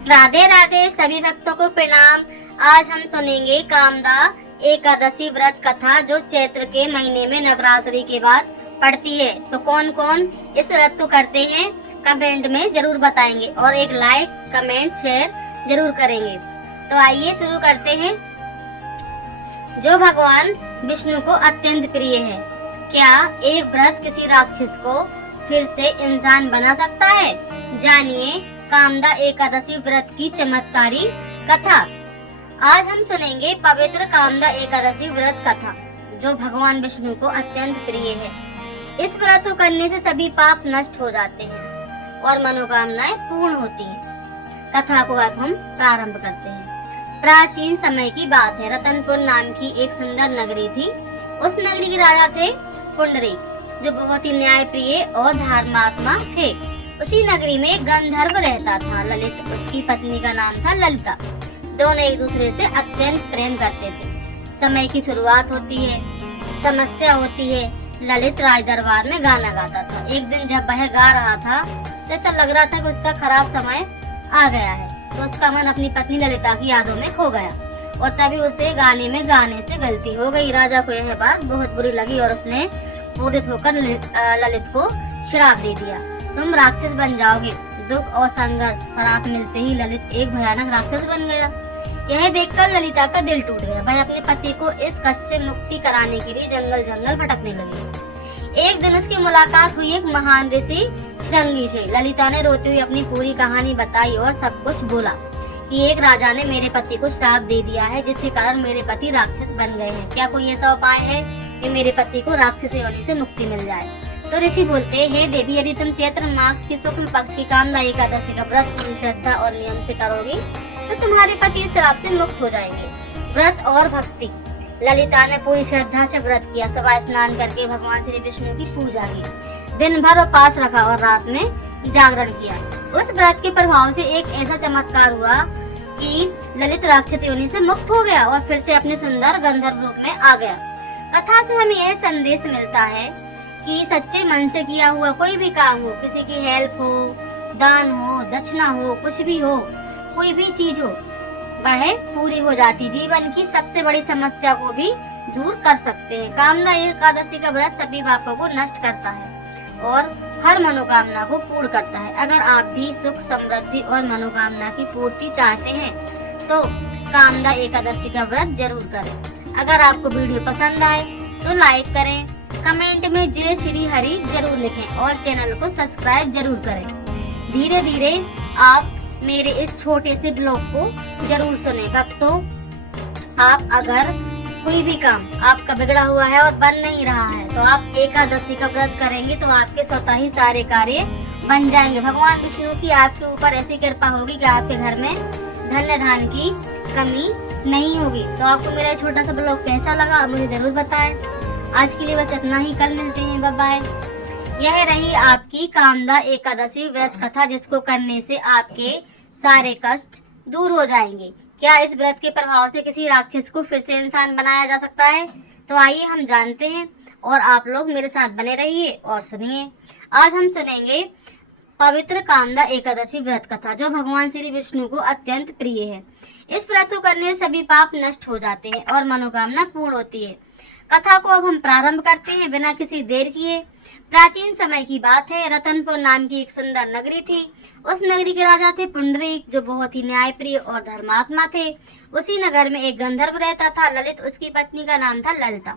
राधे राधे सभी भक्तों को प्रणाम। आज हम सुनेंगे कामदा एकादशी व्रत कथा जो चैत्र के महीने में नवरात्रि के बाद पड़ती है। तो कौन कौन इस व्रत को करते हैं कमेंट में जरूर बताएंगे और एक लाइक कमेंट शेयर जरूर करेंगे। तो आइए शुरू करते हैं। जो भगवान विष्णु को अत्यंत प्रिय है, क्या एक व्रत किसी राक्षस को फिर से इंसान बना सकता है? जानिए कामदा एकादशी व्रत की चमत्कारी कथा। आज हम सुनेंगे पवित्र कामदा एकादशी व्रत कथा जो भगवान विष्णु को अत्यंत प्रिय है। इस व्रत को करने से सभी पाप नष्ट हो जाते हैं और मनोकामनाएं पूर्ण होती हैं। कथा को अब हम प्रारंभ करते हैं। प्राचीन समय की बात है। रतनपुर नाम की एक सुंदर नगरी थी। उस नगरी के राजा थे पुंडरीक, जो बहुत ही न्यायप्रिय और धर्मात्मा थे। उसी नगरी में एक गंधर्व रहता था, ललित। उसकी पत्नी का नाम था ललिता। दोनों एक दूसरे से अत्यंत प्रेम करते थे। समय की शुरुआत होती है, समस्या होती है। ललित राज दरबार में गाना गाता था। एक दिन जब वह गा रहा था तो ऐसा लग रहा था कि उसका खराब समय आ गया है, तो उसका मन अपनी पत्नी ललिता की यादों में खो गया और तभी उसे गाने से गलती हो गई। राजा को यह बात बहुत बुरी लगी और उसने क्रोधित होकर ललित को श्राप दे दिया, तुम राक्षस बन जाओगे। दुख और संघर्ष श्राप मिलते ही ललित एक भयानक राक्षस बन गया। यह देखकर ललिता का दिल टूट गया। वह अपने पति को इस कष्ट से मुक्ति कराने के लिए जंगल जंगल भटकने लगी। एक दिन उसकी मुलाकात हुई एक महान ऋषि श्रृंगी से। ललिता ने रोते हुए अपनी पूरी कहानी बताई और सब कुछ बोला कि एक राजा ने मेरे पति को श्राप दे दिया है, जिसके कारण मेरे पति राक्षस बन गए हैं। क्या कोई ऐसा उपाय है कि मेरे पति को राक्षस योनि से मुक्ति मिल जाए? तो ऋषि बोलते, हे देवी, यदि तुम चैत्र मास की शुक्ल पक्ष की कामदा एकादशी का व्रत पूरी श्रद्धा और नियम से करोगी तो तुम्हारे पति इस श्राप से मुक्त हो जाएंगे। व्रत और भक्ति। ललिता ने पूरी श्रद्धा से व्रत किया। सुबह स्नान करके भगवान श्री विष्णु की पूजा की। दिन भर उपास रखा और रात में जागरण किया। उस व्रत के प्रभाव से एक ऐसा चमत्कार हुआ कि ललित राक्षस योनि से मुक्त हो गया और फिर से अपने सुंदर गंधर्व रूप में आ गया। कथा से हमें यह संदेश मिलता है कि सच्चे मन से किया हुआ कोई भी काम हो, किसी की हेल्प हो, दान हो, दक्षिणा हो, कुछ भी हो, कोई भी चीज हो, वह पूरी हो जाती। जीवन की सबसे बड़ी समस्या को भी दूर कर सकते हैं। कामदा एकादशी का व्रत सभी पापों को नष्ट करता है और हर मनोकामना को पूर्ण करता है। अगर आप भी सुख, समृद्धि और मनोकामना की पूर्ति चाहते हैं तो कामदा एकादशी का व्रत जरूर करें। अगर आपको वीडियो पसंद आए तो लाइक करें, कमेंट में जय श्री हरि जरूर लिखें और चैनल को सब्सक्राइब जरूर करें। धीरे धीरे आप मेरे इस छोटे से ब्लॉग को जरूर सुने। भक्तों, आप अगर कोई भी काम आपका बिगड़ा हुआ है और बन नहीं रहा है तो आप एकादशी का व्रत करेंगे तो आपके स्वतः ही सारे कार्य बन जाएंगे। भगवान विष्णु की आपके ऊपर ऐसी कृपा होगी कि आपके घर में धन्य धान की कमी नहीं होगी। तो आपको मेरा छोटा सा ब्लॉग कैसा लगा मुझे जरूर बताएं। आज के लिए बस इतना ही, कल मिलते हैं, बाय बाय। यह रही आपकी कामदा एकादशी व्रत कथा, जिसको करने से आपके सारे कष्ट दूर हो जाएंगे। क्या इस व्रत के प्रभाव से किसी राक्षस को फिर से इंसान बनाया जा सकता है? तो आइए हम जानते हैं और आप लोग मेरे साथ बने रहिए और सुनिए। आज हम सुनेंगे पवित्र कामदा एकादशी व्रत कथा जो भगवान श्री विष्णु को अत्यंत प्रिय है। इस व्रत को करने से सभी पाप नष्ट हो जाते हैं और मनोकामना पूर्ण होती है। कथा को अब हम प्रारंभ करते हैं बिना किसी देर किए। प्राचीन समय की बात है। रतनपुर नाम की एक सुंदर नगरी थी। उस नगरी के राजा थे पुंडरीक, जो बहुत ही न्यायप्रिय और धर्मात्मा थे। उसी नगर में एक गंधर्व रहता था, ललित। उसकी पत्नी का नाम था ललिता।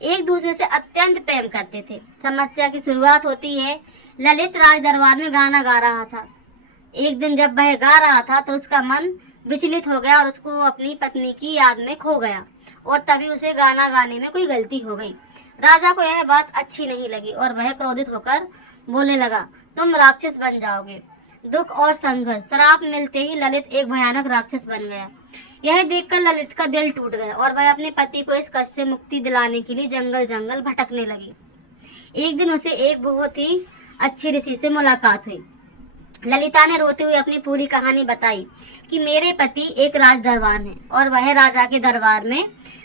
एक दूसरे से अत्यंत प्रेम करते थे। समस्या की शुरुआत होती है। ललित राज दरबार में गाना गा रहा था। एक दिन जब वह गा रहा था तो उसका मन विचलित हो गया और उसको अपनी पत्नी की याद में खो गया और तभी उसे गाना गाने में कोई गलती हो गई। राजा को यह बात अच्छी नहीं लगी और वह क्रोधित होकर बोलने लगा, तुम राक्षस बन जाओगे। दुख और संघर्ष श्राप मिलते ही ललित एक भयानक राक्षस बन गया। यह देखकर ललित का दिल टूट गया और वह अपने पति को इस कष्ट से मुक्ति दिलाने के लिए जंगल जंगल भटकने लगी। एक दिन उसे एक बहुत ही अच्छे ऋषि से मुलाकात हुई। ललिता ने रोते हुए अपनी पूरी कहानी बताई कि मेरे पति एक राज दरबान है और वह राजा के दरबार में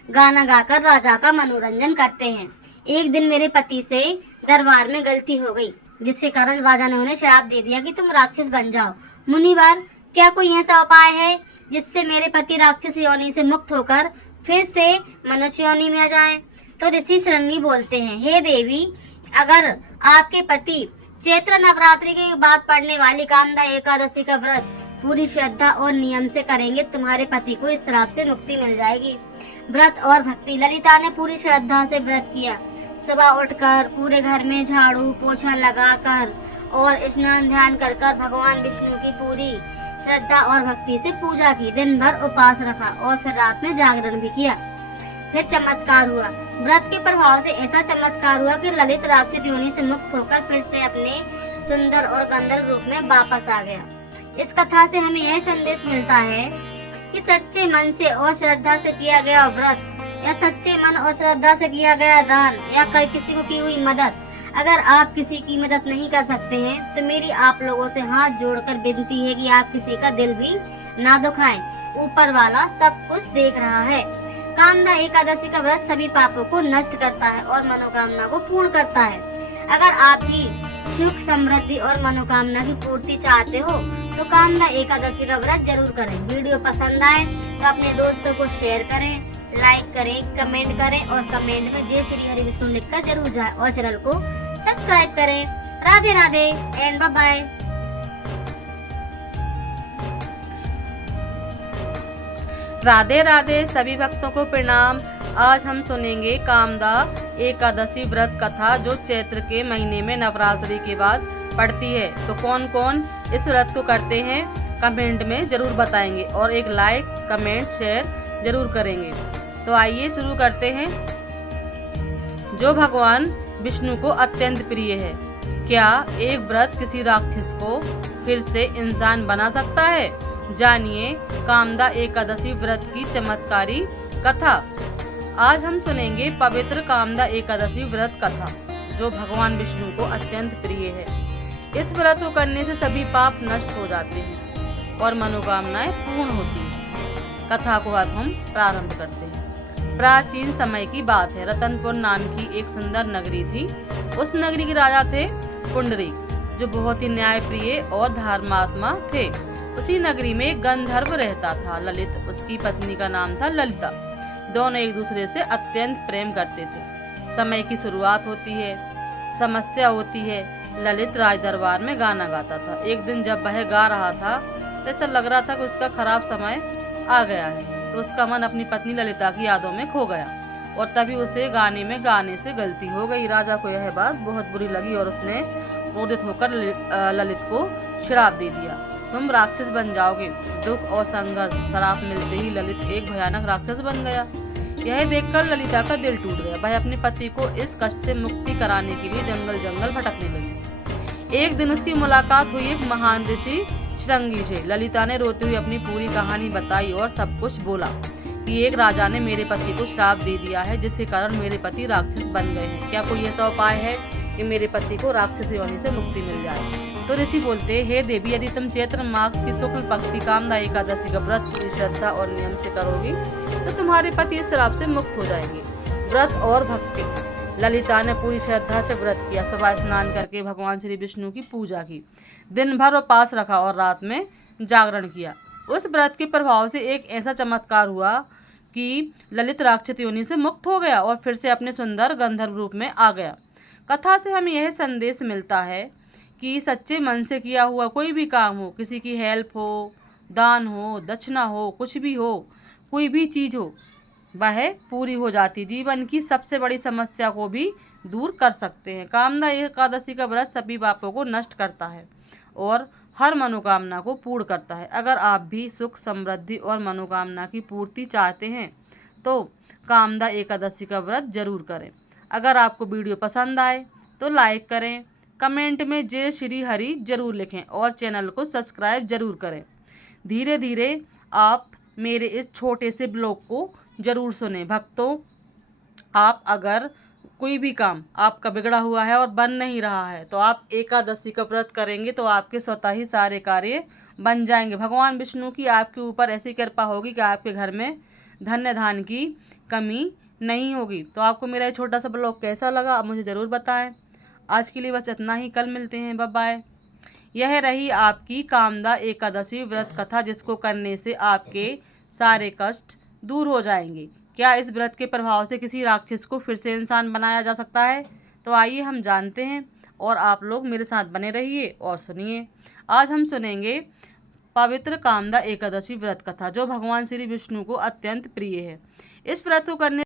गाना गाकर राजा का मनोरंजन करते हैं। एक दिन मेरे पति से दरबार में गलती हो गई, जिसके कारण राजा ने उन्हें श्राप दे दिया कि तुम राक्षस बन जाओ। मुनिवर, क्या कोई ऐसा उपाय है जिससे मेरे पति राक्षस योनि से मुक्त होकर फिर से मनुष्य योनि में आ जाएं? तो ऋषि श्रृंगी बोलते हैं, हे देवी, अगर आपके पति चैत्र नवरात्रि के बाद पड़ने वाली कामदा एकादशी का व्रत पूरी श्रद्धा और नियम से करेंगे, तुम्हारे पति को इस श्राप से मुक्ति मिल जाएगी। व्रत और भक्ति। ललिता ने पूरी श्रद्धा से व्रत किया। सुबह उठकर पूरे घर में झाड़ू पोछा लगाकर और स्नान ध्यान कर भगवान विष्णु की पूरी श्रद्धा और भक्ति से पूजा की। दिन भर उपवास रखा और फिर रात में जागरण भी किया। फिर चमत्कार हुआ। व्रत के प्रभाव से ऐसा चमत्कार हुआ कि ललित राक्षस योनि से मुक्त होकर फिर से अपने सुंदर और गंधर्व रूप में वापस आ गया। इस कथा से हमें यह संदेश मिलता है कि सच्चे मन से और श्रद्धा से किया गया व्रत या सच्चे मन और श्रद्धा से किया गया दान या किसी को की हुई मदद, अगर आप किसी की मदद नहीं कर सकते हैं तो मेरी आप लोगों से हाथ जोड़कर विनती है कि आप किसी का दिल भी ना दुखाएं। ऊपर वाला सब कुछ देख रहा है। कामदा एकादशी का व्रत सभी पापों को नष्ट करता है और मनोकामना को पूर्ण करता है। अगर आप भी सुख समृद्धि और मनोकामना की पूर्ति चाहते हो तो कामदा एकादशी का व्रत जरूर करें। वीडियो पसंद आए तो अपने दोस्तों को शेयर करें, लाइक करें, कमेंट करें और कमेंट में जय श्री हरि विष्णु लिखकर जरूर जाए और चैनल को सब्सक्राइब करें। Radhe Radhe and bye bye. Radhe Radhe सभी भक्तों को प्रणाम। आज हम सुनेंगे कामदा एकादशी व्रत कथा जो चैत्र के महीने में नवरात्रि के बाद पड़ती है। तो कौन कौन इस व्रत को करते हैं कमेंट में जरूर बताएंगे और एक लाइक कमेंट शेयर जरूर करेंगे। तो आइए शुरू करते हैं। जो भगवान विष्णु को अत्यंत प्रिय है, क्या एक व्रत किसी राक्षस को फिर से इंसान बना सकता है? जानिए कामदा एकादशी व्रत की चमत्कारी कथा। आज हम सुनेंगे पवित्र कामदा एकादशी व्रत कथा जो भगवान विष्णु को अत्यंत प्रिय है। इस व्रत को करने से सभी पाप नष्ट हो जाते हैं और मनोकामनाएं पूर्ण होती हैं। कथा को अब हम प्रारंभ करते हैं। प्राचीन समय की बात है। रतनपुर नाम की एक सुंदर नगरी थी। उस नगरी के राजा थे पुंडरीक, जो बहुत ही न्यायप्रिय और धर्मात्मा थे। उसी नगरी में एक गंधर्व रहता था। ललित उसकी पत्नी का नाम था ललिता। दोनों एक दूसरे से अत्यंत प्रेम करते थे। समय की शुरुआत होती है, समस्या होती है। ललित राज दरबार में गाना गाता था। एक दिन जब वह गा रहा था तो ऐसा लग रहा था कि उसका खराब समय आ गया है, तो उसका मन अपनी पत्नी ललिता की यादों में खो गया और तभी उसे गाने से गलती हो गई। राजा को यह बात बहुत बुरी लगी और उसने क्रोधित होकर ललित को श्राप दे दिया, तुम राक्षस बन जाओगे। दुख और संघर्ष श्राप मिलते ही ललित एक भयानक राक्षस बन गया। यह देखकर ललिता का दिल टूट गया। वह अपने पति को इस कष्ट से मुक्ति कराने के लिए जंगल जंगल भटकने लगी। एक दिन उसकी मुलाकात हुई एक महान ऋषि श्रृंगी से। ललिता ने रोते हुए अपनी पूरी कहानी बताई और सब कुछ बोला कि एक राजा ने मेरे पति को श्राप दे दिया है, जिसके कारण मेरे पति राक्षस बन गए हैं। क्या कोई ऐसा उपाय है कि मेरे पति को राक्षस योनि से मुक्ति मिल जाए? तो ऋषि बोलते, हे देवी, यदि तुम चैत्र मास की शुक्ल पक्ष की कामदा एकादशी का व्रत पूरी श्रद्धा और नियम से करोगी तो तुम्हारे पति इस श्राप से मुक्त हो जाएंगे। व्रत और भक्ति। ललिता ने पूरी श्रद्धा से व्रत किया। सुबह स्नान करके भगवान श्री विष्णु की पूजा की। दिन भर उपवास रखा और रात में जागरण किया। उस व्रत के प्रभाव से एक ऐसा चमत्कार हुआ कि ललित राक्षस योनि से मुक्त हो गया और फिर से अपने सुंदर गंधर्व रूप में आ गया। कथा से हमें यह संदेश मिलता है कि सच्चे मन से किया हुआ कोई भी काम हो, किसी की हेल्प हो, दान हो, दक्षिणा हो, कुछ भी हो, कोई भी चीज हो, वह पूरी हो जाती। जीवन की सबसे बड़ी समस्या को भी दूर कर सकते हैं। कामदा एकादशी का व्रत सभी पापों को नष्ट करता है और हर मनोकामना को पूर्ण करता है। अगर आप भी सुख समृद्धि और मनोकामना की पूर्ति चाहते हैं तो कामदा एकादशी का व्रत जरूर करें। अगर आपको वीडियो पसंद आए तो लाइक करें, कमेंट में जय श्री हरि जरूर लिखें और चैनल को सब्सक्राइब जरूर करें। धीरे धीरे आप मेरे इस छोटे से ब्लॉग को जरूर सुनें। भक्तों, आप अगर कोई भी काम आपका बिगड़ा हुआ है और बन नहीं रहा है तो आप एकादशी का व्रत करेंगे तो आपके स्वतः ही सारे कार्य बन जाएंगे। भगवान विष्णु की आपके ऊपर ऐसी कृपा होगी कि आपके घर में धन्य धान की कमी नहीं होगी। तो आपको मेरा ये छोटा सा ब्लॉग कैसा लगा आप मुझे ज़रूर बताएं। आज के लिए बस इतना ही। कल मिलते हैं। Bye bye. यह रही आपकी कामदा एकादशी व्रत कथा, जिसको करने से आपके सारे कष्ट दूर हो जाएंगे। क्या इस व्रत के प्रभाव से किसी राक्षस को फिर से इंसान बनाया जा सकता है? तो आइए हम जानते हैं और आप लोग मेरे साथ बने रहिए और सुनिए। आज हम सुनेंगे पवित्र कामदा एकादशी व्रत कथा, जो भगवान श्री विष्णु को अत्यंत प्रिय है। इस व्रत को करने